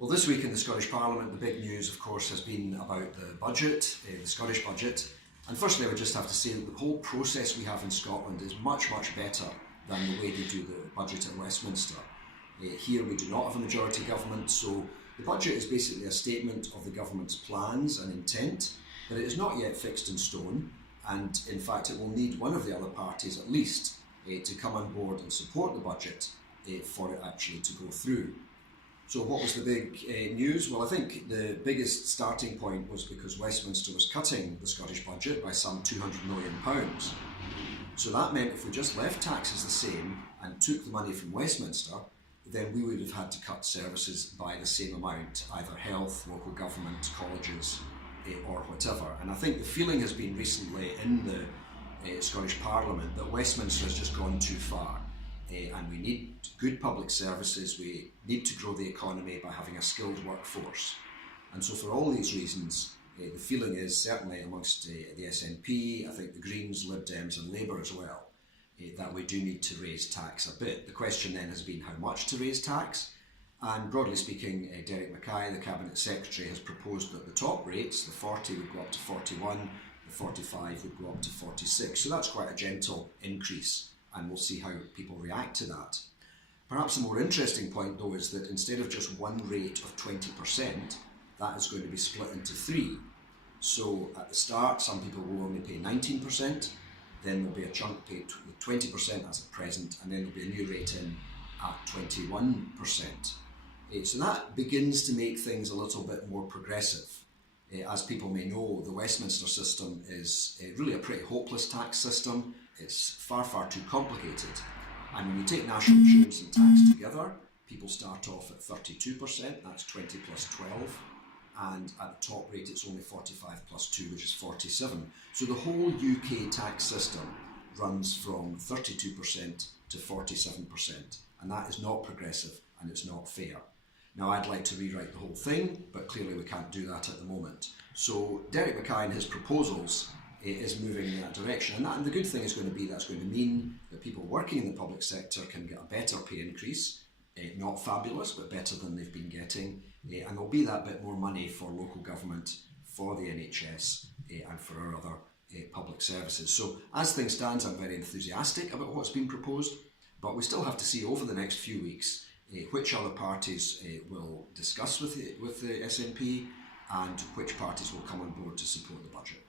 Well, this week in the Scottish Parliament, the big news, of course, has been about the budget, the Scottish budget. And firstly, I would just have to say that the whole process we have in Scotland is much, much better than the way they do the budget at Westminster. Here we do not have a majority government, so the budget is basically a statement of the government's plans and intent, but it is not yet fixed in stone, and in fact it will need one of the other parties at least to come on board and support the budget for it actually to go through. So what was the big news? Well, I think the biggest starting point was because Westminster was cutting the Scottish budget by some £200 million. So that meant if we just left taxes the same and took the money from Westminster, then we would have had to cut services by the same amount, either health, local government, colleges, or whatever. And I think the feeling has been recently in the Scottish Parliament that Westminster has just gone too far. And we need good public services, we need to grow the economy by having a skilled workforce. And so for all these reasons, the feeling is certainly amongst the SNP, I think the Greens, Lib Dems and Labour as well, that we do need to raise tax a bit. The question then has been how much to raise tax. And broadly speaking, Derek Mackay, the Cabinet Secretary, has proposed that the top rates, the 40 would go up to 41, the 45 would go up to 46. So that's quite a gentle increase, and we'll see how people react to that. Perhaps the more interesting point though is that instead of just one rate of 20%, that is going to be split into three. So at the start, some people will only pay 19%, then there'll be a chunk paid with 20% as at present, and then there'll be a new rate in at 21%. So that begins to make things a little bit more progressive. As people may know, the Westminster system is really a pretty hopeless tax system. It's far, far too complicated. And when you take national insurance and tax together, people start off at 32%, that's 20 plus 12. And at the top rate, it's only 45 plus 2, which is 47. So the whole UK tax system runs from 32% to 47%. And that is not progressive and it's not fair. Now, I'd like to rewrite the whole thing, but clearly we can't do that at the moment. So Derek Mackay and his proposals is moving in that direction. And the good thing is going to be that's going to mean that people working in the public sector can get a better pay increase, not fabulous, but better than they've been getting. And there'll be that bit more money for local government, for the NHS, and for our other public services. So as things stand, I'm very enthusiastic about what's been proposed, but we still have to see over the next few weeks which other parties will discuss with the SNP and which parties will come on board to support the budget.